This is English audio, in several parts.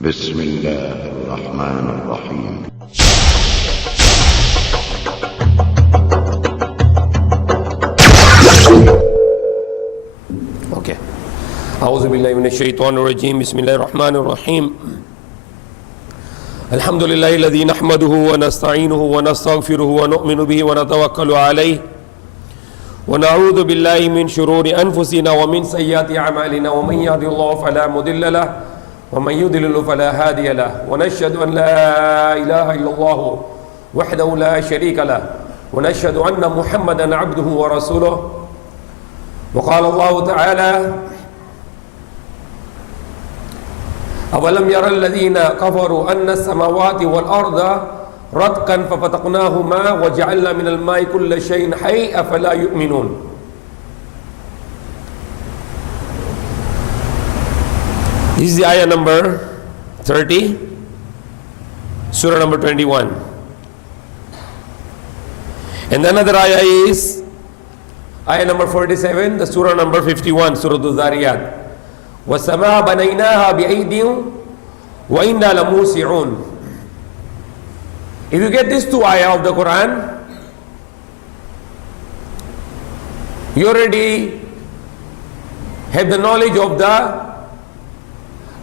بسم الله الرحمن الرحيم. Okay. أعوذ بالله من الشيطان الرجيم. بسم الله الرحمن الرحيم. الحمد لله الذي نحمده ونستعينه ونستغفره ونؤمن به ونتوكل عليه ونعوذ بالله من شرور أنفسنا ومن سيئات أعمالنا ومن يهد الله فلا مضل له ومن يضلل فلا هادي له ونشهد أن لا إله إلا الله وحده لا شريك له ونشهد أن محمدا عبده ورسوله. وقال الله تعالى: أولم ير الذين كفروا أن السماوات والأرض رتقا ففتقناهما وجعلنا من الماء كل شيء حي أفلا يؤمنون. This is the ayah number 30, surah number 21. And another ayah is ayah number 47, the surah number 51, surah Al-Zariyat. وَالسَّمَاءَ بَنَيْنَاهَا بِأَيْدٍ وَإِنَّا لَمُوسِعُونَ. If you get these two ayah of the Quran, you already have the knowledge of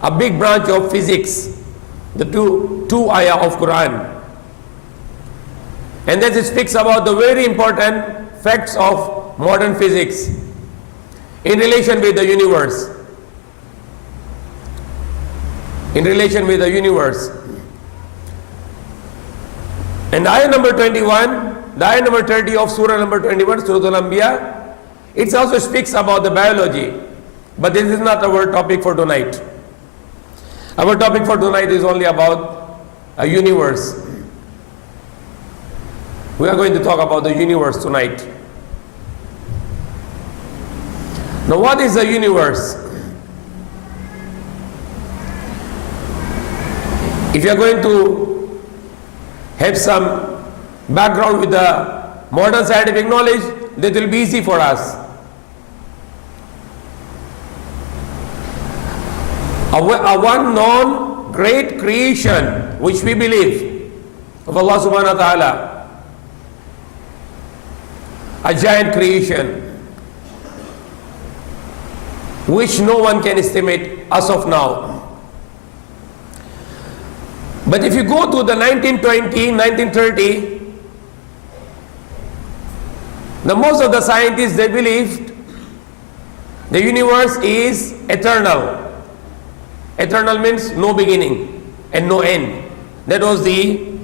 a big branch of physics, the two ayah of Quran. And then it speaks about the very important facts of modern physics in relation with the universe. In relation with the universe. And ayah number 21, the ayah number 30 of surah number 21, Surah Al-Anbiya, it also speaks about the biology. But this is not our topic for tonight. Our topic for tonight is only about a universe. We are going to talk about the universe tonight. Now, what is the universe? If you are going to have some background with the modern scientific knowledge, that will be easy for us. A one known great creation which we believe of Allah subhanahu wa ta'ala, a giant creation which no one can estimate as of now. But if you go to the 1920, 1930, most of the scientists, they believed the universe is eternal. Eternal means no beginning and no end. That was the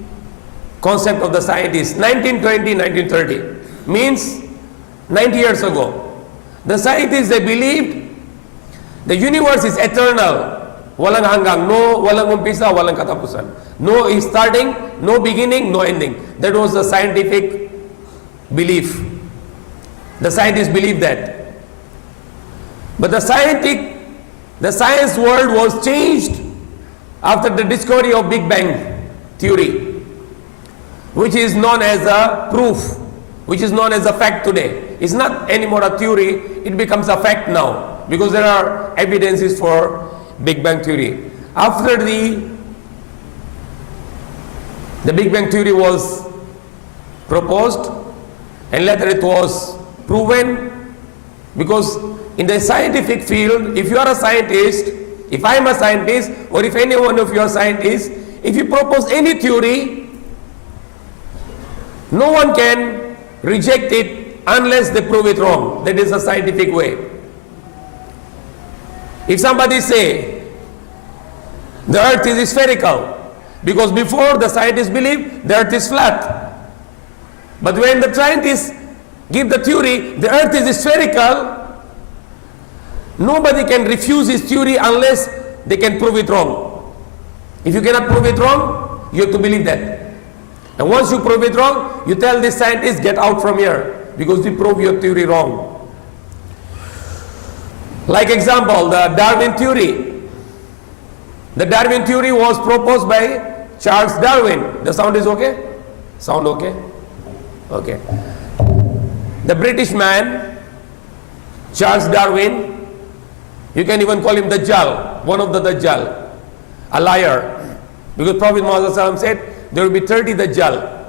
concept of the scientists. 1920, 1930 means 90 years ago. The scientists, they believed the universe is eternal. Walang hanggang, no, walang umpisa, walang katapusan. No starting, no beginning, no ending. That was the scientific belief. The scientists believed that. But the science world was changed after the discovery of Big Bang theory, which is known as a proof, which is known as a fact today. It's not anymore a theory, it becomes a fact now, because there are evidences for Big Bang theory. After the Big Bang theory was proposed and later it was proven, because in the scientific field, if you are a scientist, if I am a scientist, or if any one of you are scientists, if you propose any theory, no one can reject it unless they prove it wrong. That is the scientific way. If somebody say the earth is spherical, because before the scientists believe the earth is flat, but when the scientists give the theory the earth is spherical, nobody can refuse his theory unless they can prove it wrong. If you cannot prove it wrong, you have to believe that. And once you prove it wrong, you tell this scientist, get out from here, because you prove your theory wrong. Like example, the Darwin theory. The Darwin theory was proposed by Charles Darwin. The sound is okay? Sound okay? Okay. The British man, Charles Darwin, you can even call him Dajjal, one of the Dajjal. a liar. Because Prophet Muhammad said, there will be 30 Dajjal,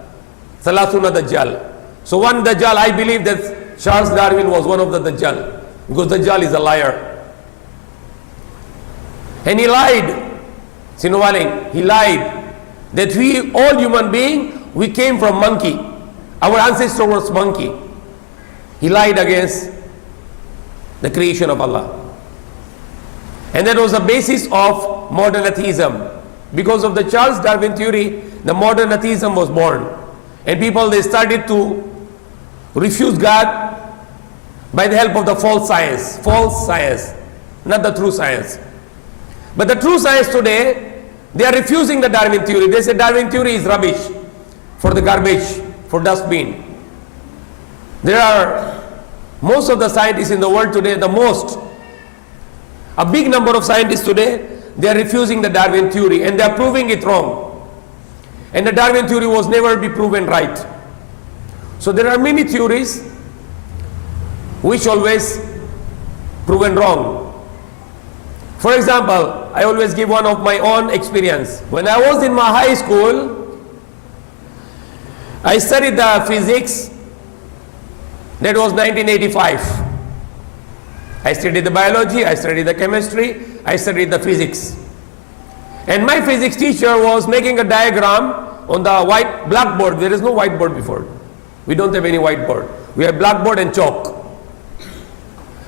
Salasuna Dajjal. So one Dajjal, I believe that Charles Darwin was one of the Dajjal, because Dajjal is a liar. And he lied, Sinowaling, he lied that we, all human beings, we came from monkey. Our ancestor was monkey. He lied against the creation of Allah. And that was the basis of modern atheism. Because of the Charles Darwin theory, the modern atheism was born. And people, they started to refuse God by the help of the false science, not the true science. But the true science today, they are refusing the Darwin theory. They say Darwin theory is rubbish, for the garbage, for dustbin. There are most of the scientists in the world today, a big number of scientists today, they are refusing the Darwin theory and they are proving it wrong. And the Darwin theory was never be proven right. So there are many theories which always proven wrong. For example, I always give one of my own experience. When I was in my high school, I studied the physics. That was 1985. I studied the biology, I studied the chemistry, I studied the physics. And my physics teacher was making a diagram on the white blackboard. There is no whiteboard before. We don't have any whiteboard. We have blackboard and chalk.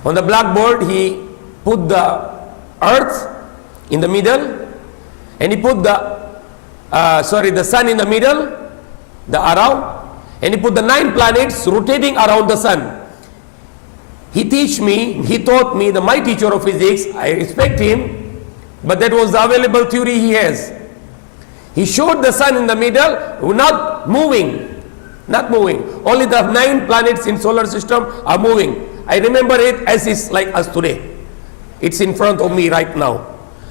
On the blackboard, he put the earth in the middle, and he put the sun in the middle, the arrow, and he put the 9 planets rotating around the sun. He taught me, my teacher of physics, I respect him, but that was the available theory he has. He showed the sun in the middle, not moving. Only the 9 planets in solar system are moving. I remember it as is like us today. It's in front of me right now.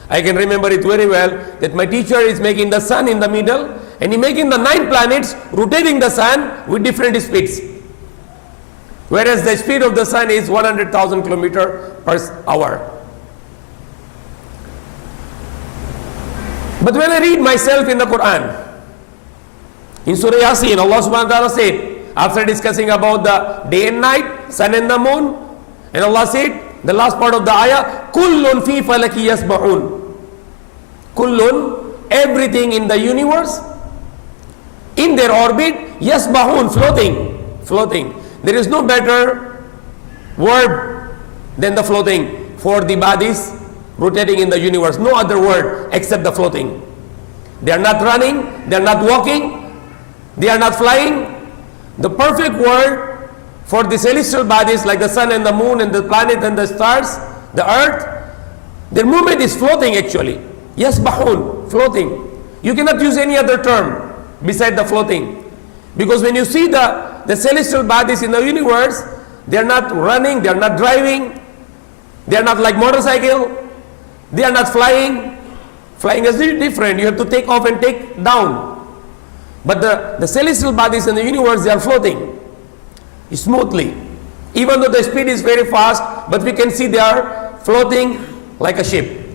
I can remember it very well that my teacher is making the sun in the middle and he making the 9 planets rotating the sun with different speeds. Whereas the speed of the sun is 100,000 kilometers per hour. But when I read myself in the Quran, in Surah Yasin, Allah subhanahu wa ta'ala said, after discussing about the day and night, sun and the moon, and Allah said, the last part of the ayah, kullun fi falaki yasbahun. Kullun, everything in the universe, in their orbit, yasbahun, floating. There is no better word than the floating for the bodies rotating in the universe. No other word except the floating. They are not running, they are not walking, they are not flying. The perfect word for the celestial bodies like the sun and the moon and the planet and the stars, the earth, their movement is floating actually. Yasbahun, floating. You cannot use any other term beside the floating. Because when you see the celestial bodies in the universe, they are not running, they are not driving, they are not like motorcycle, they are not flying. Flying is really different. You have to take off and take down. But the celestial bodies in the universe, they are floating smoothly. Even though the speed is very fast, but we can see they are floating like a ship.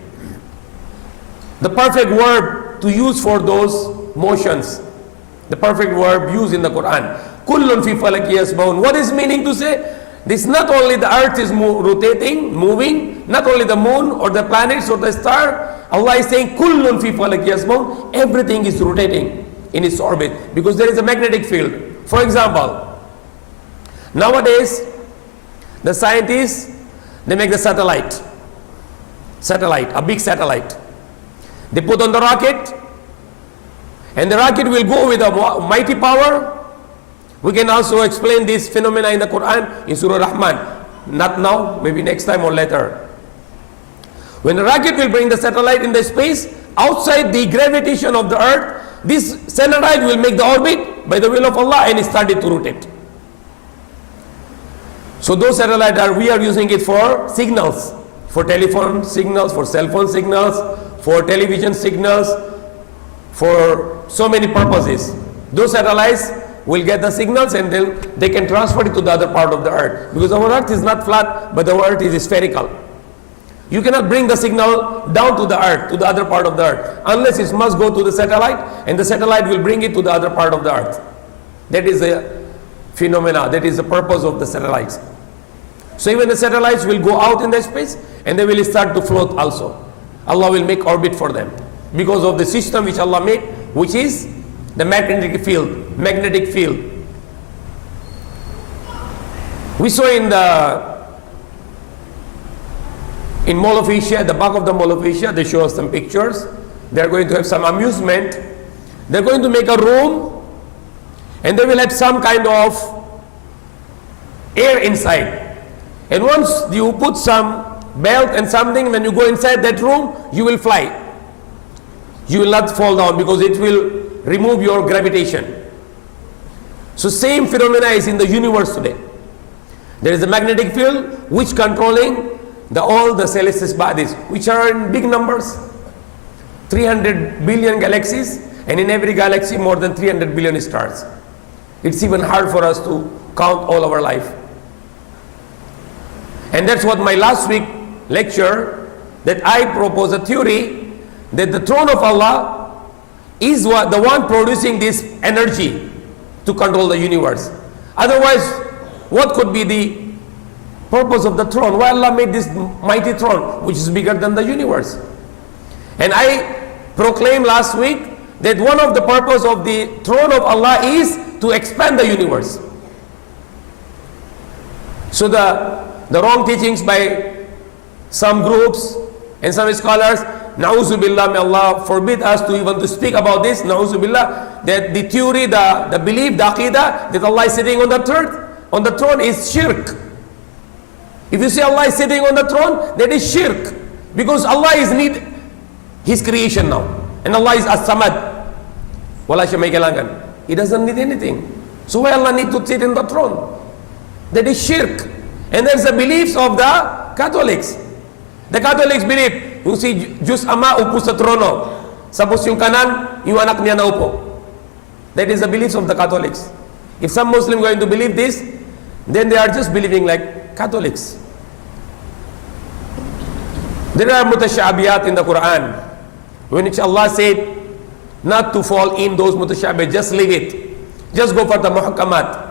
The perfect verb to use for those motions, the perfect verb used in the Quran. Kullun fi falaki yasbahun. What is meaning to say? This not only the earth is rotating, moving, not only the moon or the planets or the star. Allah is saying kullun fi falaki yasbahun. Everything is rotating in its orbit because there is a magnetic field. For example, nowadays the scientists, they make the satellite, a big satellite. They put on the rocket, and the rocket will go with a mighty power. We can also explain this phenomena in the Quran in Surah Rahman. Not now, maybe next time or later. When the rocket will bring the satellite in the space, outside the gravitation of the earth, this satellite will make the orbit by the will of Allah and it started to rotate. So those satellites we are using it for signals, for telephone signals, for cell phone signals, for television signals, for so many purposes. Those satellites will get the signals and then they can transfer it to the other part of the earth. Because our earth is not flat, but our earth is spherical. You cannot bring the signal down to the earth, to the other part of the earth, unless it must go to the satellite, and the satellite will bring it to the other part of the earth. That is the phenomena, that is the purpose of the satellites. So even the satellites will go out in the space, and they will start to float also. Allah will make orbit for them, because of the system which Allah made, which is the magnetic field. We saw in Mall of Asia, the back of the Mall of Asia, they show us some pictures. They are going to have some amusement. They're going to make a room, and they will have some kind of air inside. And once you put some belt and something, when you go inside that room, you will fly. You will not fall down, because it will remove your gravitation. So same phenomena is in the universe today. There is a magnetic field which controlling all the celestial bodies, which are in big numbers, 300 billion galaxies, and in every galaxy more than 300 billion stars. It's even hard for us to count all our life. And that's what my last week lecture, that I propose a theory that the throne of Allah is the one producing this energy to control the universe. Otherwise, what could be the purpose of the throne? Why Allah made this mighty throne, which is bigger than the universe? And I proclaimed last week that one of the purpose of the throne of Allah is to expand the universe. So the wrong teachings by some groups and some scholars, na'uzu billah, may Allah forbid us to even to speak about this, na'uzu billah, that the theory, the belief, the aqidah that Allah is sitting on the throne is shirk. If you say Allah is sitting on the throne, that is shirk, because Allah is need His creation now, and Allah is as-samad, wala siya may kailangan. He doesn't need anything. So why Allah need to sit in the throne? That is shirk. And there's the beliefs of the Catholics. The Catholics believe, yung si Diyos Ama upo sa trono, tapos yung kanan, yung anak niya na upo. That is the beliefs of the Catholics. If some Muslim going to believe this, then they are just believing like Catholics. There are mutashabiyat in the Quran, when which Allah said not to fall in those mutashabiyat, just leave it. Just go for the muhkamat.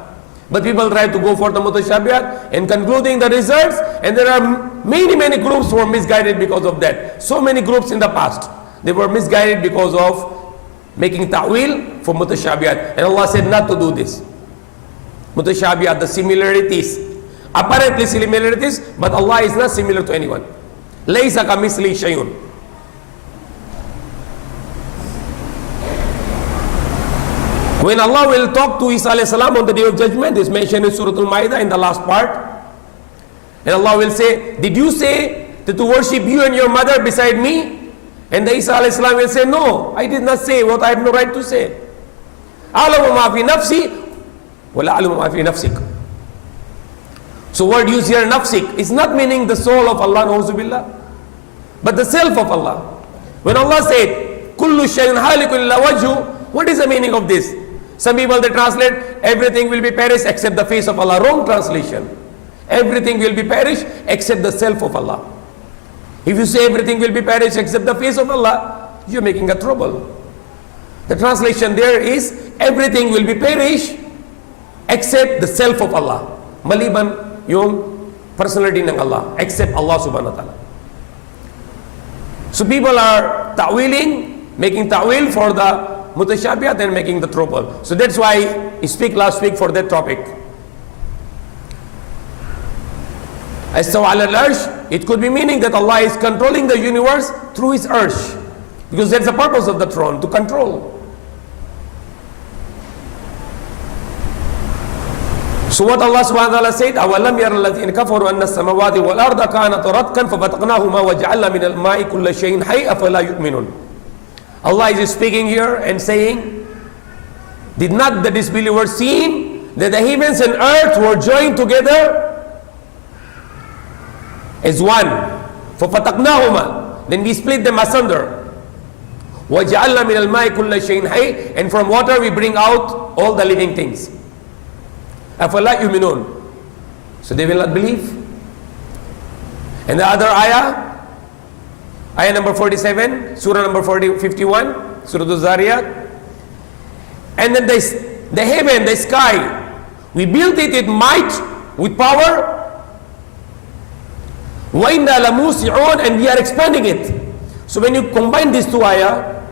But people try to go for the mutashabiyat and concluding the results, and there are many groups who were misguided because of that. So many groups in the past, they were misguided because of making ta'wil for mutashabiyat. And Allah said not to do this. Mutashabiyat, the similarities, apparently similarities, but Allah is not similar to anyone. Laysa kamisli shay'un. When Allah will talk to Isa alayhi salam on the day of judgment, is mentioned in Surah Al-Ma'idah in the last part, and Allah will say, did you say that to worship you and your mother beside me? And the Isa alayhi salam will say, no, I did not say what I have no right to say. A'lamu ma fi nafsi wa la a'lamu ma fi nafsik. So word used here, nafsik, is not meaning the soul of Allah, na'uzubillah, but the self of Allah. When Allah said, kullu shay'in halikun illa wajhu, what is the meaning of this? Some people, they translate, everything will be perished except the face of Allah. Wrong translation. Everything will be perished except the self of Allah. If you say everything will be perished except the face of Allah, you're making a trouble. The translation there is, everything will be perished except the self of Allah. Maliban yung personality ng Allah, except Allah subhanahu wa ta'ala. So people are ta'wiling, making ta'wil for the mutashabiyat and making the trouble. So that's why I speak last week for that topic. Istawa ala al-arsh, it could be meaning that Allah is controlling the universe through His arsh, because that's the purpose of the throne, to control. So what Allah subhanahu wa ta'ala said, أَوَلَمْ يَرَ الَّذِينَ كَفَرُوا أَنَّ السَّمَوَاتِ وَالْأَرْضَ كَانَتْ رَتْقًا فَفَتَقْنَاهُمَا وَجَعَلْنَا مِنَ الْمَاءِ كُلَّ شَيْءٍ حَيٍّ أَفَلَا يُؤْمِنُونَ. Allah is speaking here and saying, did not the disbelievers see that the heavens and earth were joined together as one? فَفَتَقْنَاهُمَا, then we split them asunder. وَجَعَلْنَا مِنَ الْمَاءِ كُلَّ شَيْءٍ حَيٍّ, and from water we bring out all the living things. أَفَلَا يُؤْمِنُونَ, so they will not believe. And the other ayah, Ayah number 47, surah number 51, surah Al-Zariyat. And then the heaven, the sky, we built it with might, with power. وَإِنَّا لَمُوسِعُونَ, and we are expanding it. So when you combine these two ayah,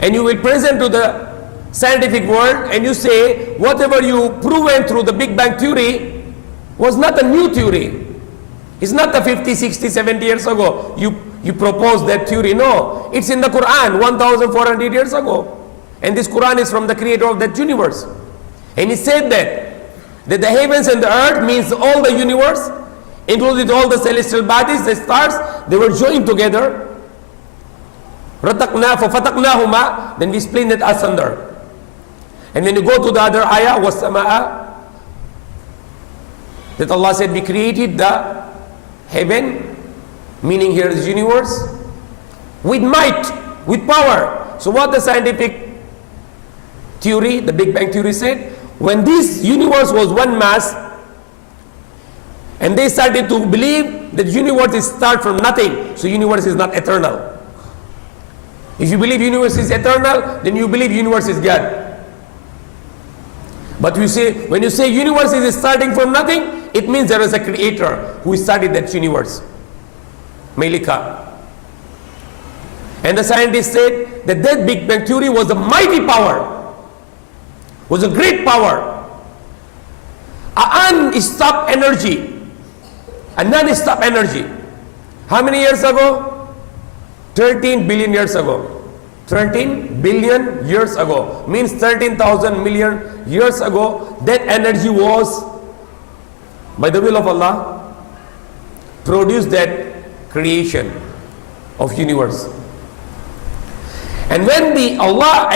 and you will present to the scientific world, and you say, whatever you proven through the Big Bang theory was not a new theory. It's not the 50, 60, 70 years ago you proposed that theory. No, it's in the Quran 1,400 years ago. And this Quran is from the creator of that universe. And he said that the heavens and the earth means all the universe, including all the celestial bodies, the stars, they were joined together. فَفَتَقْنَاهُمَا, then we split it asunder. And when you go to the other ayah, وَالسَّمَاءَ, that Allah said we created the heaven, meaning here is universe, with might, with power. So what the scientific theory, the Big Bang theory said, when this universe was one mass, and they started to believe that universe is start from nothing, so universe is not eternal. If you believe universe is eternal, then you believe universe is God. But when you say universe is starting from nothing, it means there is a creator who started that universe, Melika. And the scientists said that Big Bang theory was a mighty power, was a great power, an unstopped energy, a non-stop energy. How many years ago? 13 billion years ago. 13 billion years ago, means 13,000 million years ago, that energy was, by the will of Allah, produced that creation of universe. And when Allah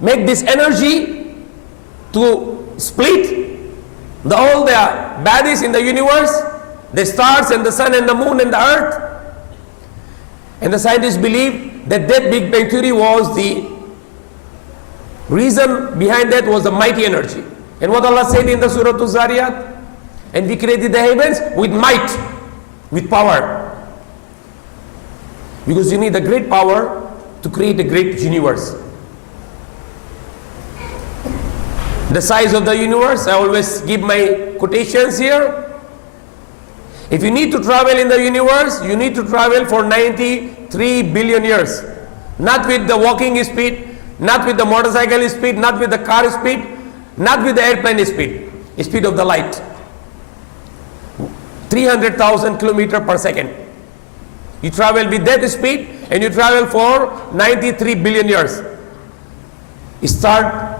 make this energy to split all the bodies in the universe, the stars and the sun and the moon and the earth, and the scientists believe that Big Bang theory was the reason behind that was the mighty energy. And what Allah said in the Surah Al-Zariyat, and we created the heavens with might, with power. Because you need a great power to create a great universe. The size of the universe, I always give my quotations here. If you need to travel in the universe, you need to travel for 93 billion years. Not with the walking speed, not with the motorcycle speed, not with the car speed, not with the airplane speed of the light. 300,000 kilometers per second. You travel with that speed and you travel for 93 billion years. Start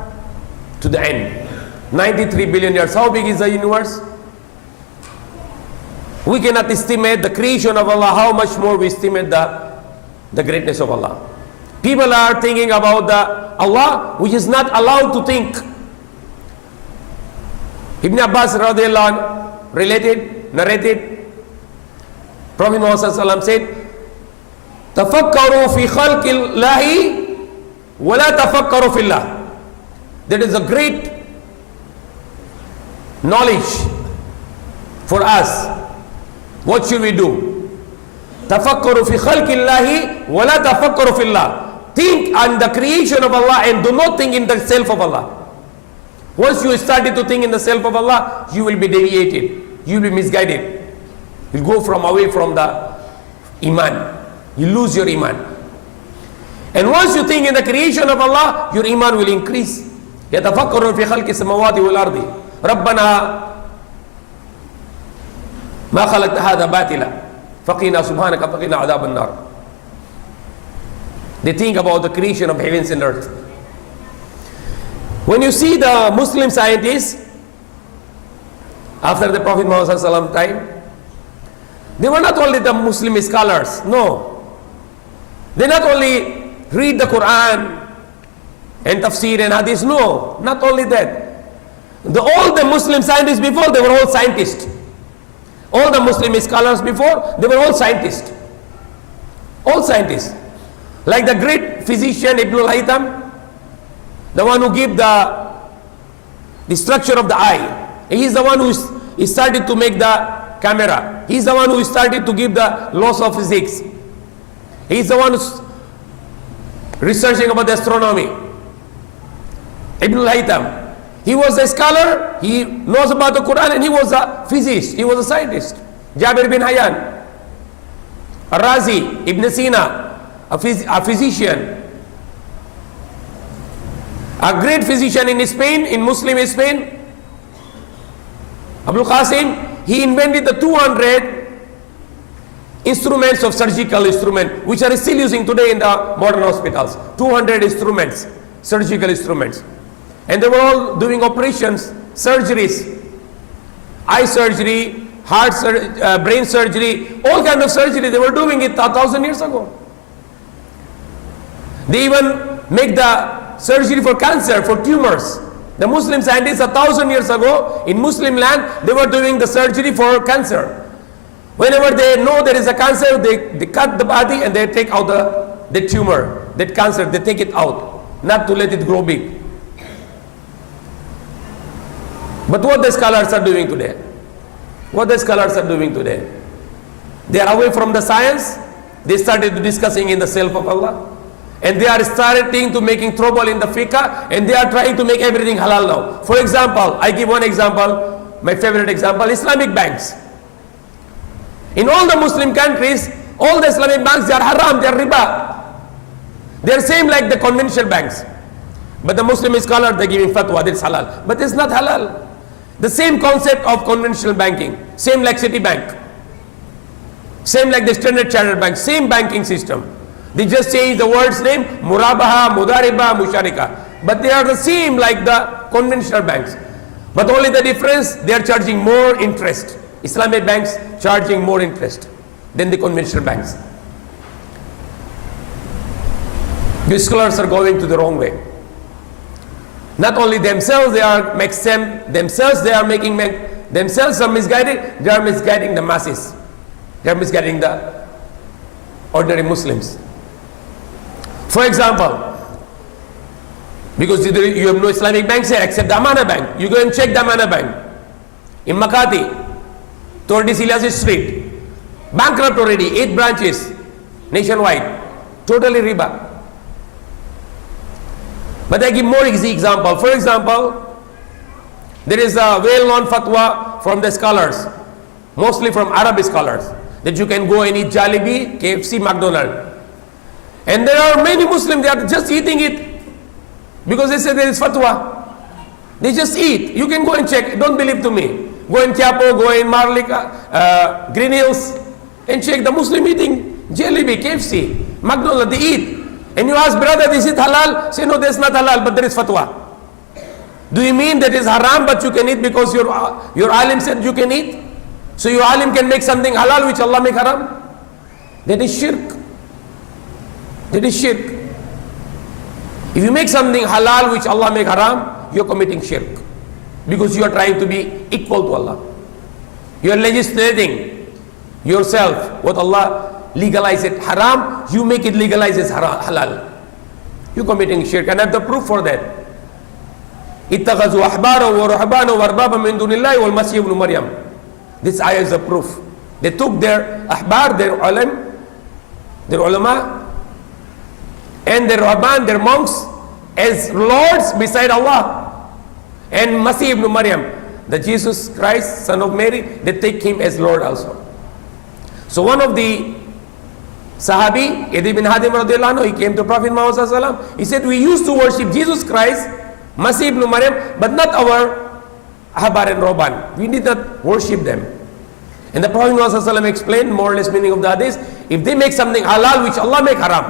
to the end. 93 billion years. How big is the universe? We cannot estimate the creation of Allah. How much more we estimate the greatness of Allah. People are thinking about the Allah which is not allowed to think. Ibn Abbas radiallahu anhu narrated, Prophet Muhammad said, "Tafakkaru fi khalqi Allahi wa la tafakkaru fillah." That is a great knowledge for us. What should we do? Tafakkaru fi khalqi Allahi wa la tafakkaru fillah. Think on the creation of Allah and do not think in the self of Allah. Once you started to think in the self of Allah, you will be deviated. You will be misguided. You'll go away from the Iman. You lose your Iman. And once you think in the creation of Allah, your Iman will increase. يَتَفَكَّرُونَ فِي خَلْقِ السَّمَاوَاتِ وَالْأَرْضِ رَبَّنَا مَا خَلَقْتَ هَذَا بَاطِلًا فَقِنَا سُبْحَانَكَ فَقِنَا عَذَابَ النَّارِ. They think about the creation of heavens and earth. When you see the Muslim scientists after the Prophet Muhammad ﷺ time, they were not only the Muslim scholars, no. They not only read the Quran and tafsir and hadith, no, not only that. All the Muslim scientists before, they were all scientists. All the Muslim scholars before, they were all scientists. All scientists. Like the great physician Ibn al-Haytham, the one who gave the structure of the eye. He is the one who started to make the camera. He's the one who started to give the laws of physics. He's the one who's researching about the astronomy. Ibn al-Haytham. He was a scholar, he knows about the Quran, and he was a physicist, he was a scientist. Jabir bin Hayyan, Razi, Ibn Sina, a physician, a great physician in Spain, in Muslim Spain. Abul Qasim, he invented the 200 instruments of surgical instrument, which are still using today in the modern hospitals. 200 instruments, surgical instruments. And they were all doing operations, surgeries, eye surgery, heart brain surgery, all kind of surgery. They were doing it 1,000 years ago. They even make the surgery for cancer, for tumors. The Muslim scientists 1,000 years ago in Muslim land, they were doing the surgery for cancer. Whenever they know there is a cancer, they cut the body and they take out the tumor, that cancer, they take it out, not to let it grow big. But what the scholars are doing today? What the scholars are doing today? They are away from the science. They started discussing in the self of Allah. And they are starting to making trouble in the fiqh, and they are trying to make everything halal now. For example, I give one example, my favorite example, Islamic banks. In all the Muslim countries, all the Islamic banks, they are haram, they are riba. They are same like the conventional banks. But the Muslim scholars, they are giving fatwa, it's halal. But it's not halal. The same concept of conventional banking, same like Citibank, same like the Standard Chartered Bank, same banking system. They just change the word's name, Murabaha, Mudariba, Musharika. But they are the same like the conventional banks. But only the difference, they are charging more interest. Islamic banks charging more interest than the conventional banks. These scholars are going to the wrong way. Not only themselves, they are making themselves are misguided, they are misguiding the masses. They are misguiding the ordinary Muslims. For example, because you have no Islamic banks here except the Amana Bank. You go and check the Amana Bank in Makati, Tordesillas Street. Bankrupt already, 8 branches nationwide. Totally riba. But I give more easy example. For example, there is a well-known fatwa from the scholars, mostly from Arab scholars, that you can go and eat Jalebi, KFC, McDonald's. And there are many Muslims, they are just eating it because they say there is fatwa. They just eat. You can go and check. Don't believe to me. Go in Quiapo, go in Marlika, Green Hills, and check the Muslim eating Jalebi, KFC, McDonald's, they eat. And you ask, brother, is it halal? Say, no, that's not halal, but there is fatwa. Do you mean that is haram, but you can eat because your alim said you can eat? So your alim can make something halal which Allah make haram? That is shirk. That is shirk. If you make something halal which Allah make haram, you are committing shirk. Because you are trying to be equal to Allah. You are legislating yourself what Allah legalize it haram, you make it legalize as halal. You committing shirk, and I have the proof for that. اتخذوا أحبارا ورهبانا وأربابا من دون الله والمسيح ابن مريم. This ayah is a proof. They took their ahbar, their ulama, and their rahban, their monks, as lords beside Allah. And Masih ibn Maryam, the Jesus Christ, son of Mary, they take him as Lord also. So one of the Sahabi, Adi bin Hadim radiallahu anhu, he came to Prophet Muhammad sallallahu alaihi wasallam. He said, we used to worship Jesus Christ, Masih ibn Maryam, but not our ahbar and rahban. We did not worship them. And the Prophet Muhammad sallallahu alaihi wasallam explained more or less meaning of the hadith. If they make something halal which Allah make haram,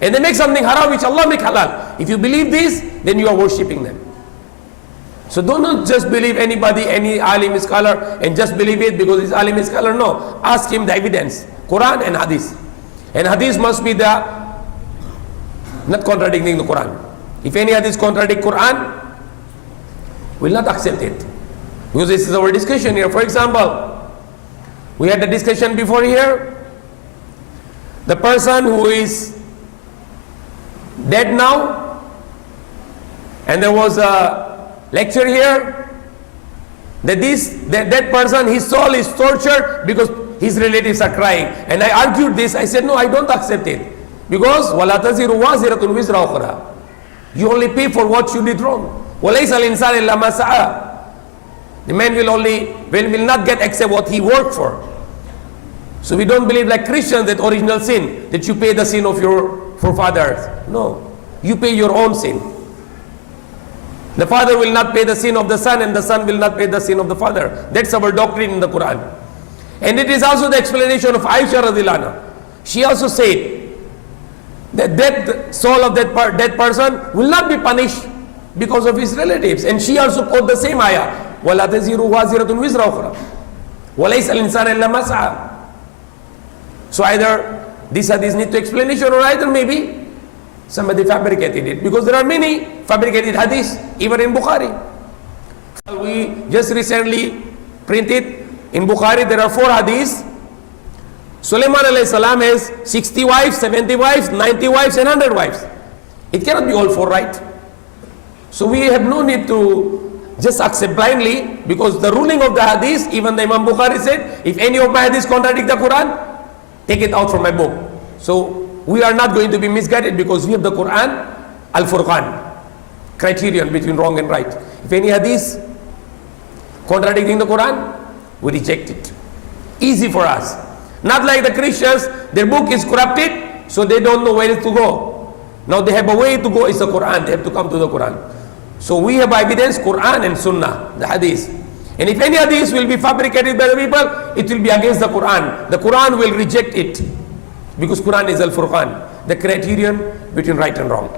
and they make something haram which Allah make halal, if you believe this, then you are worshipping them. So do not just believe anybody, any alim scholar, and just believe it because he's alim scholar. No, ask him the evidence, Quran and hadith. And hadith must be not contradicting the Quran. If any hadith contradict Quran, we will not accept it. Because this is our discussion here. For example, we had a discussion before here. The person who is dead now, and there was a lecture here, that person, his soul is tortured because his relatives are crying. And I argued this. I said, no, I don't accept it. Because وَلَا تَزِرُ وَازِرَةٌ وِزْرَ أُخْرَى. You only pay for what you did wrong. وَلَيْسَ الْإِنسَانِ إِلَّا مَا سَعَى. The man will not get except what he worked for. So we don't believe like Christians that original sin, that you pay the sin of your forefathers. No, you pay your own sin. The father will not pay the sin of the son, and the son will not pay the sin of the father. That's our doctrine in the Quran. And it is also the explanation of Aisha radhiyallahu anha. She also said that that soul of that person will not be punished because of his relatives. And she also quote the same ayah. وَلَا تَزِرُ وَازِرَةٌ وِزْرَ أُخْرَى وَلَيْسَ الْإِنسَانَ إِلَّا مَا سَعَى. So either this hadith need to explanation, or either maybe somebody fabricated it, because there are many fabricated hadiths even in Bukhari. We just recently printed in Bukhari, there are 4 hadiths. Sulaiman alayhi salam has 60 wives, 70 wives, 90 wives and 100 wives. It cannot be all 4 right. So we have no need to just accept blindly, because the ruling of the hadith, even the Imam Bukhari said, if any of my hadiths contradict the Quran, take it out from my book. So we are not going to be misguided, because we have the Quran, Al-Furqan, criterion between wrong and right. If any hadith contradicting the Quran, we reject it. Easy for us. Not like the Christians, their book is corrupted, so they don't know where to go. Now they have a way to go, it's the Quran. They have to come to the Quran. So we have evidence, Quran and Sunnah, the hadith. And if any hadith will be fabricated by the people, it will be against the Quran. The Quran will reject it, because Quran is Al-Furqan, the criterion between right and wrong.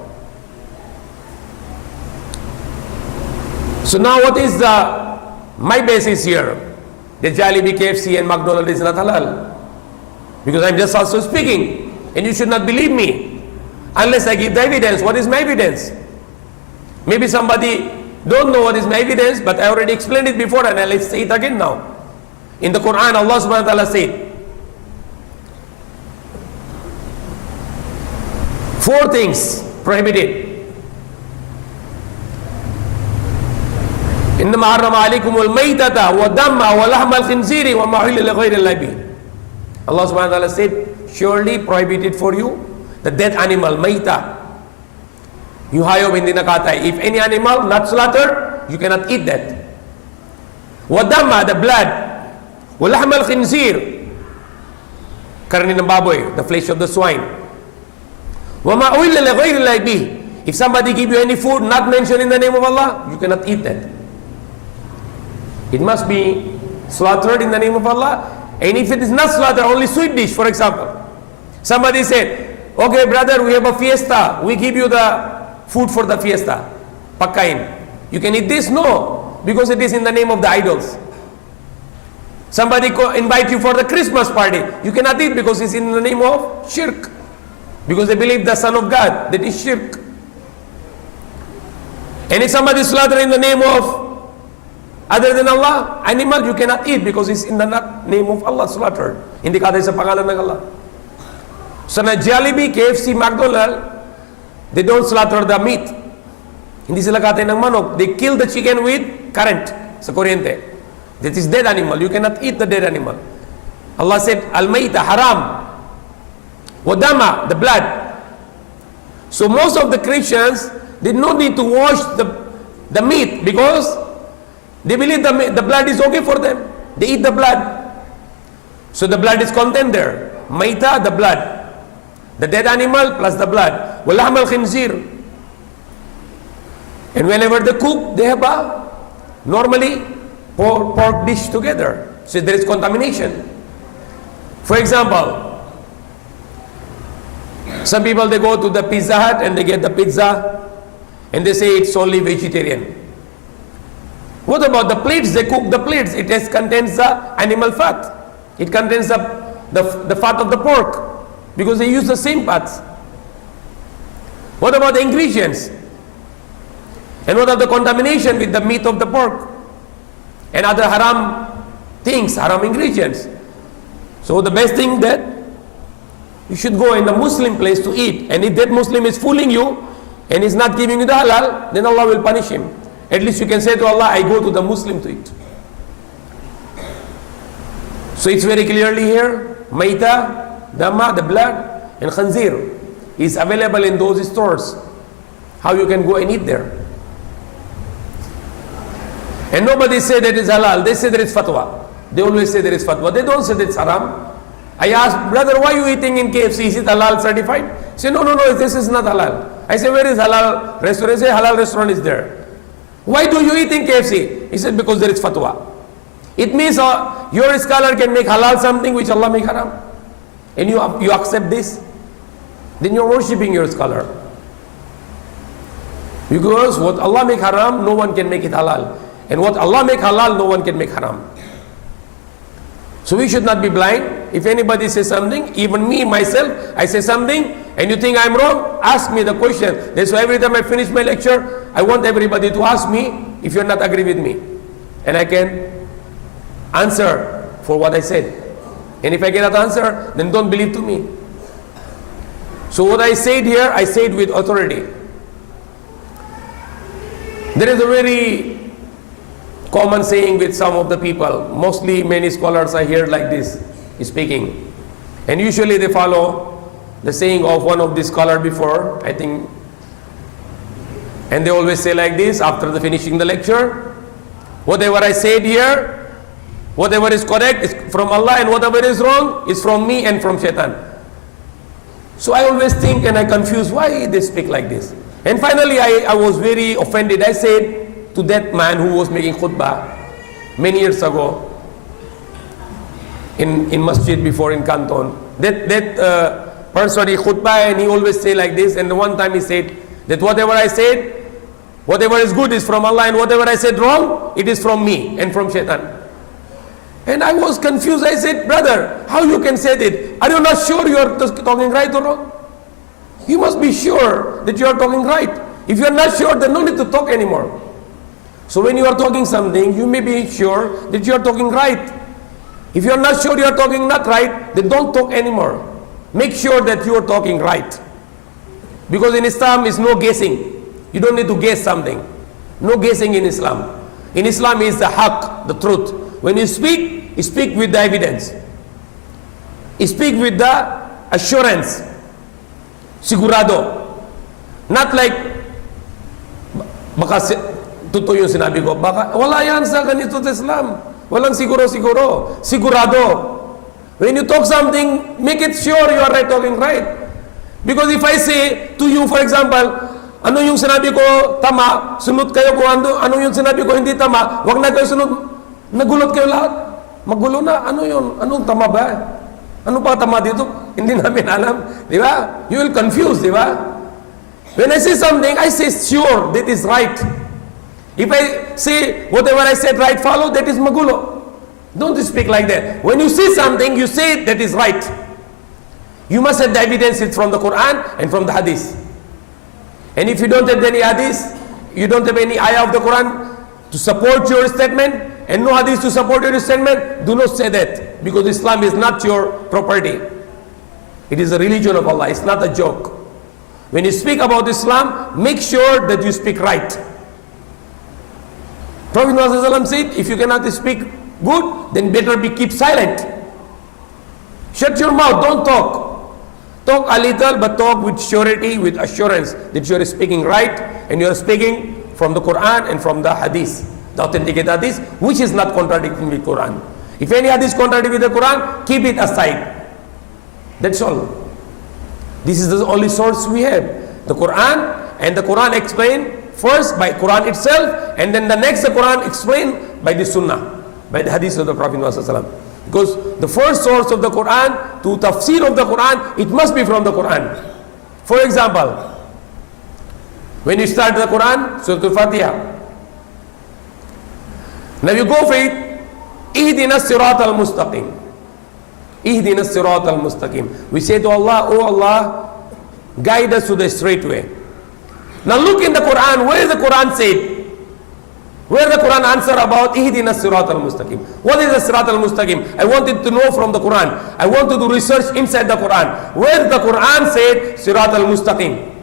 So now what is my basis here? The Jollibee, KFC and McDonald's is not halal. Because I'm just also speaking, and you should not believe me unless I give the evidence. What is my evidence? Maybe somebody don't know what is my evidence, but I already explained it before, and let's say it again now. In the Quran, Allah subhanahu wa ta'ala said 4 things prohibited. إنما حرم عليكم الميتة والدم ولحم الخنزير وما أهل لغير الله به. Allah subhanahu wa ta'ala said, surely prohibited for you the dead animal, mayta. You hayo hindi nakatai. If any animal not slaughtered, you cannot eat that. Wadama, the blood. Walaham al-khinzir, karni ng baboy, the flesh of the swine. Wama uilla li ghayri llahi bih. If somebody give you any food not mentioned in the name of Allah, you cannot eat that. It must be slaughtered in the name of Allah. And if it is not slaughtered, only sweet dish, for example. Somebody said, okay brother, we have a fiesta, we give you the food for the fiesta, pagkain. You can eat this? No, because it is in the name of the idols. Somebody invite you for the Christmas party, you cannot eat because it's in the name of shirk, because they believe the Son of God, that is shirk. And if somebody slaughter in the name of other than Allah, animal, you cannot eat because it's in the name of Allah slaughtered. Hindi kada sa pangalan ng Allah. So na Jollibee, KFC, McDonald's, they don't slaughter the meat. Hindi sila katay ng manok. They kill the chicken with current, sa kuryente. That is dead animal. You cannot eat the dead animal. Allah said, Al-Mayta, haram. Wadama, the blood. So most of the Christians did not need to wash the meat, because they believe the blood is okay for them. They eat the blood. So the blood is contained there. Mayta, the blood. The dead animal plus the blood. Walaham al-khinzir. And whenever they cook, they have a normally pork dish together. So there is contamination. For example, some people, they go to the Pizza Hut and they get the pizza and they say it's only vegetarian. What about the plates? They cook the plates. It contains the animal fat. It contains the fat of the pork, because they use the same fats. What about the ingredients? And what about the contamination with the meat of the pork and other haram things, haram ingredients? So the best thing that you should go in a Muslim place to eat. And if that Muslim is fooling you and is not giving you the halal, then Allah will punish him. At least you can say to Allah, I go to the Muslim to eat. So it's very clearly here, maita, dama, the blood, and khanzir is available in those stores. How you can go and eat there. And nobody say that it's halal. They say that it's fatwa. They always say that it's fatwa. They don't say that it's haram. I asked, brother, why are you eating in KFC? Is it halal certified? He said, no, this is not halal. I said, where is halal restaurant? He said, halal restaurant is there. Why do you eat in KFC? He said, because there is fatwa. It means your scholar can make halal something which Allah make haram. And you accept this? Then you're worshipping your scholar. Because what Allah make haram, no one can make it halal. And what Allah make halal, no one can make haram. So we should not be blind. If anybody says something, even me, myself, I say something, and you think I'm wrong, ask me the question. That's why every time I finish my lecture, I want everybody to ask me if you're not agree with me. And I can answer for what I said. And if I cannot answer, then don't believe to me. So what I said here, I said with authority. There is a very common saying with some of the people. Mostly many scholars I hear like this speaking. And usually they follow the saying of one of the scholars before, I think. And they always say like this after finishing the lecture. Whatever I said here, whatever is correct is from Allah, and whatever is wrong is from me and from shaitan. So I always think and I confuse why they speak like this. And finally I was very offended. I said to that man who was making khutbah many years ago in masjid before in Canton, that person he khutbah, and he always say like this. And one time he said that whatever I said, whatever is good is from Allah, and whatever I said wrong, it is from me and from shaitan. And I was confused. I said, brother, how you can say that? Are you not sure you are talking right or wrong? You must be sure that you are talking right. If you are not sure, then no need to talk anymore. So when you are talking something, you may be sure that you are talking right. If you are not sure you are talking not right, then don't talk anymore. Make sure that you are talking right. Because in Islam is no guessing. You don't need to guess something. No guessing in Islam. In Islam is the haqq, the truth. When you speak with the evidence. Speak with the assurance. Sigurado. Not like, baka totoo yung sinabi ko, baka wala yan sa ganito sa Islam. Walang siguro-siguro. Sigurado. When you talk something, make it sure you are talking right. Because if I say to you, for example, ano yung sinabi ko tama, sunod kayo kung ano yung sinabi ko hindi tama, wag na kayo sunod. Nagulot kayo lahat. Magulo na. Ano yun? Anong tama ba? Ano pa tama dito? Hindi namin alam. Di ba? You will confuse, di ba? When I say something, I say sure that is right. If I say whatever I said right, follow, that is magulo. Don't speak like that. When you see something, you say that is right. You must have the evidence from the Quran and from the Hadith. And if you don't have any Hadith, you don't have any ayah of the Quran to support your statement, and no Hadith to support your statement, do not say that. Because Islam is not your property. It is the religion of Allah. It's not a joke. When you speak about Islam, make sure that you speak right. Prophet Muhammad said, if you cannot speak good, then better keep silent. Shut your mouth, don't talk. Talk a little, but talk with surety, with assurance that you are speaking right, and you are speaking from the Quran and from the Hadith, the authenticated Hadith, which is not contradicting the Quran. If any Hadith contradict with the Quran, keep it aside. That's all. This is the only source we have. The Quran, and the Quran explained first by Quran itself, and then the next the Quran explained by the Sunnah, by the Hadith of the Prophet Muhammad. Because the first source of the Quran, to tafsir of the Quran, it must be from the Quran. For example, when you start the Quran, Surah Al-Fatiha. Now you go for it, Ihdina Sirat al-Mustaqim. Ihdina Sirat al-Mustaqim. We say to Allah, oh Allah, guide us to the straight way. Now look in the Quran, where the Quran said? Where the Quran answer about Ihdina Sirat al-Mustaqim? What is the Sirat al-Mustaqim? I wanted to know from the Quran. I want to do research inside the Quran. Where the Quran said Sirat al-Mustaqim?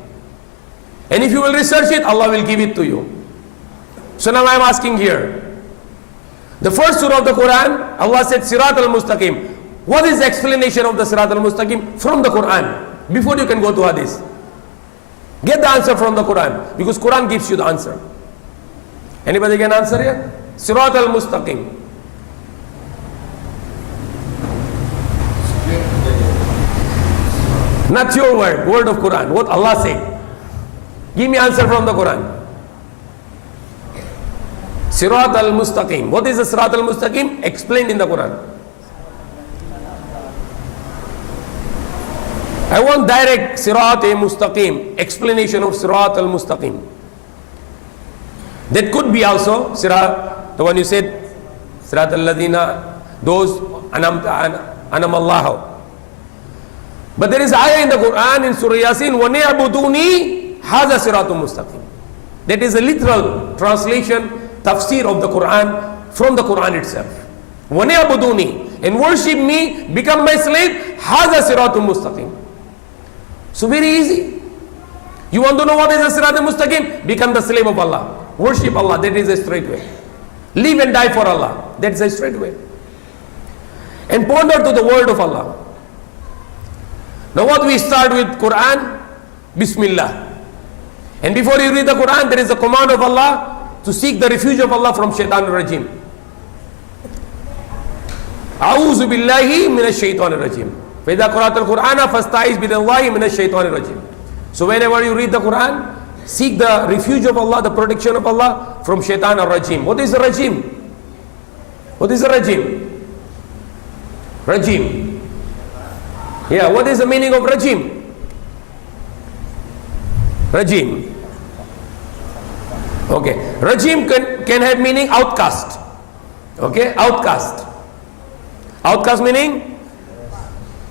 And if you will research it, Allah will give it to you. So now I am asking here. The first surah of the Quran, Allah said Sirat al-Mustaqim. What is the explanation of the Sirat al-Mustaqim? From the Quran. Before you can go to Hadith. Get the answer from the Quran. Because Quran gives you the answer. Anybody can answer here? Sirat al-Mustaqim. Not your word, word of Quran. What Allah said. Give me answer from the Quran. Sirat al-Mustaqim. What is the Sirat al-Mustaqim? Explained in the Quran. I want direct Sirat al-Mustaqim, explanation of Sirat al-Mustaqim. That could be also Sirat, the one you said, Sirat al-Ladina, those anamallahu. But there is ayah in the Quran in Surah Yasin, وَنِعْبُدُونِي هَذَا صِرَاطٌ مُسْتَقِيمٌ. That is a literal translation, tafsir of the Quran from the Quran itself. وَنِعْبُدُونِي, and worship me, become my slave, هَذَا صِرَاطٌ مُسْتَقِيمٌ. So very easy. You want to know what is the Sirat al-Mustaqim? Become the slave of Allah. Worship Allah, that is a straight way. Live and die for Allah, that is a straight way. And ponder to the word of Allah. Now what we start with Quran? Bismillah. And before you read the Quran, there is a command of Allah to seek the refuge of Allah from Shaitan al-Rajim. A'udhu billahi minash shaitan al-Rajim. فَإِذَا قَرَأْتَ الْقُرْآنَ فَاسْتَعِذْ بِاللَّهِ مِنَ الشَّيْطَانِ الرَّجِيمِ. So whenever you read the Quran, seek the refuge of Allah, the protection of Allah from Shaitan al-Rajim. What is the Rajim? What is the Rajim? Rajim. Yeah, what is the meaning of Rajim? Rajim. Okay. Rajim can have meaning outcast. Okay, outcast. Outcast meaning?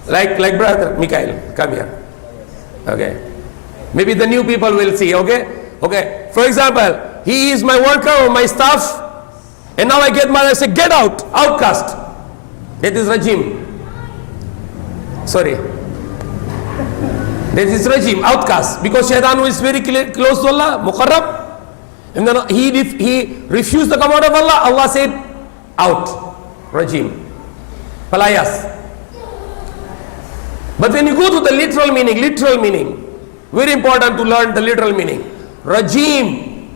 Like brother Mikhail, come here. Okay. Maybe the new people will see, okay? Okay. For example, he is my worker or my staff, and now I get mad, I say, get out, outcast. That is Rajim. Sorry. That is Rajim, outcast. Because Shaitan is very close to Allah, Muqarrab. And then he refused the command of Allah. Allah said, out. Rajim. Palayas. But when you go to the literal meaning, very important to learn the literal meaning. Rajim.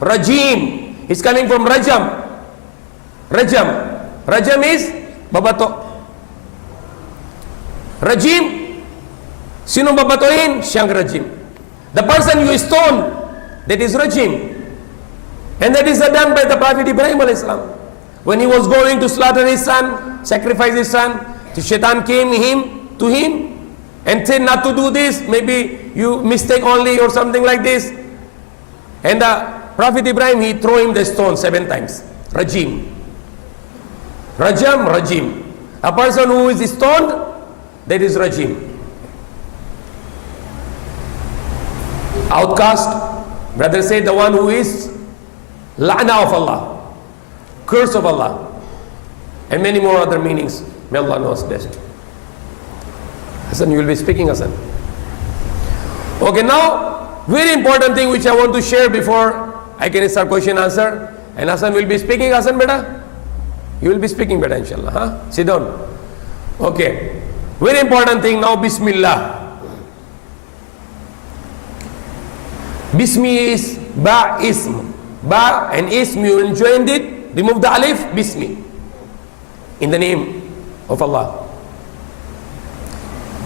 Rajim is coming from Rajam. Rajam. Rajam is babato. Rajim, sino babatoin? Siyang rajim. The person you stone, that is rajim. And that is done by the Prophet Ibrahim alayhi salam. When he was going to slaughter his son, sacrifice his son, the Shaitan came to him and said not to do this, maybe you mistake only or something like this. And the Prophet Ibrahim, he threw him the stone 7 times. Rajim. Rajam, rajim. A person who is stoned, that is rajim. Outcast, brother say the one who is la'na of Allah, curse of Allah, and many more other meanings. May Allah knows best. Hassan, you will be speaking, Hassan. Okay, now, very important thing which I want to share before I can start question answer. And Hassan will be speaking, Hassan beta? You will be speaking beta, inshallah. Huh? Sit down. Okay. Very important thing now, Bismillah. Bismi is ba ism. Ba and ism, you will join it, remove the alif, Bismi. In the name of Allah.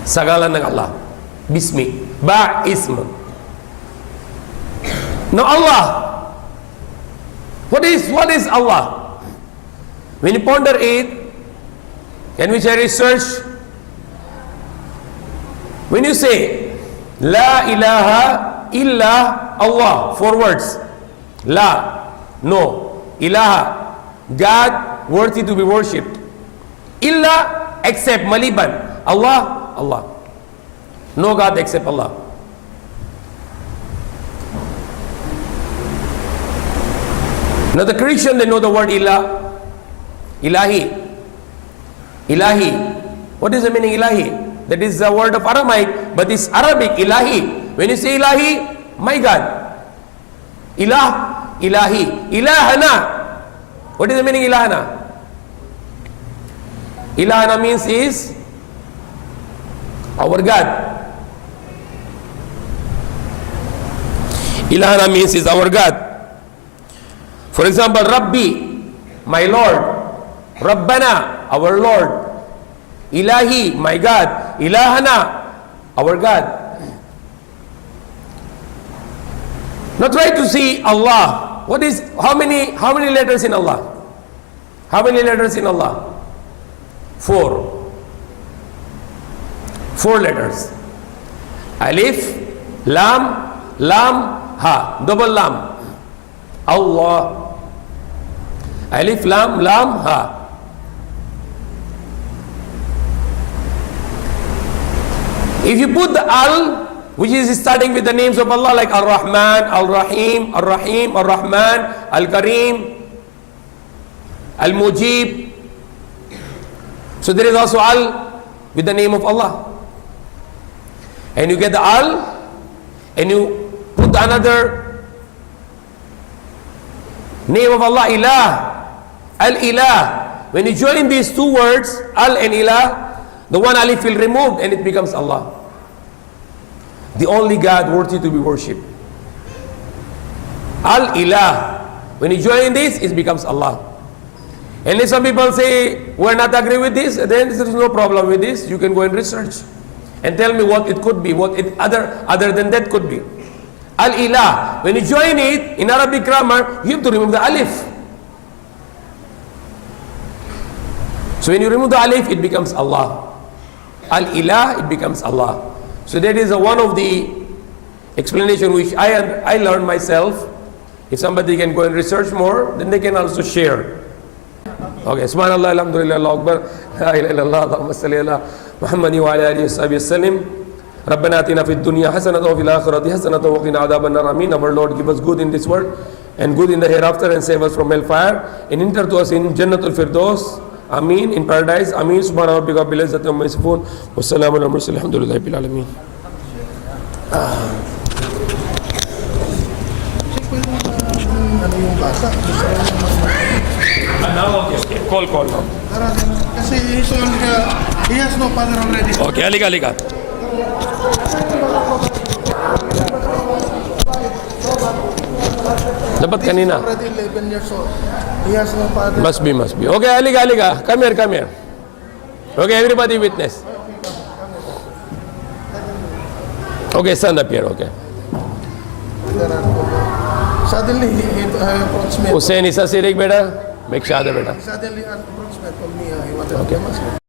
Sagalan ng Allah. Bismi. Ba ism. Now Allah. What is Allah? When you ponder it, and which I research, when you say La ilaha illa Allah, 4 words. La, no. Ilaha, God worthy to be worshipped. Illa, except maliban. Allah, Allah. No God except Allah. Now the Christian, they know the word ilah. Ilahi. Ilahi. What is the meaning ilahi? That is the word of Aramaic, but it's Arabic, ilahi. When you say ilahi, my God. Ilah, ilahi. Ilahana. What is the meaning ilahana? Ilahana means is our God. Ilahana means is our God. For example, Rabbi, my Lord. Rabbana, our Lord. Ilahi, my God. Ilahana, our God. Now try to see Allah. What is, how many letters in Allah? How many letters in Allah? 4. 4 letters. Alif, Lam, Lam, Ha. Double Lam. Allah. Alif, Lam, Lam, Ha. If you put the Al, which is starting with the names of Allah like Ar-Rahman, Al-Rahim, Ar-Rahim, Ar-Rahman, Al-Kareem, Al-Mujib. So there is also Al with the name of Allah. And you get the Al and you put another name of Allah, Ilah, Al-Ilah. When you join these two words, Al and Ilah, the one alif will remove and it becomes Allah. The only God worthy to be worshipped. Al-Ilah. When you join this, it becomes Allah. And if some people say, we're not agree with this, then there is no problem with this. You can go and research. And tell me what it could be, what it other than that could be. Al-Ilah. When you join it, in Arabic grammar, you have to remove the alif. So when you remove the alif, it becomes Allah. Al-Ilah, it becomes Allah. So that is one of the explanation which I learned myself. If somebody can go and research more, then they can also share. Okay, Subhanallah, Alhamdulillah, Allahu Akbar, La ilaha illallah, Allahumma salli ala Muhammadi wa ala alihi wa sahbihi wasallim. ربنا آتنا في الدنيا حسنة وفي الآخرة حسنة وقنا عذاب النار. Amin. Our Lord, give us good in this world and good in the hereafter and save us from hellfire and enter to us in Jannatul Firdaus. Amin. In paradise. Amin. Subhana rabbika rabbil izzati amma yasifun. Wassalamu ala mursalin. Alhamdulillahi rabbil alamin. Call now. Kasi he has no father already. Okay, halika. Dapat kanina. Already 11 years old. He has no father. Must be. Okay, halika. Come here. Okay, everybody witness. Okay, stand up here, okay. Suddenly he approached me. Hussein Isa Sirik, beta. Make sure, beta. Suddenly approached me and told me he wanted Okay. to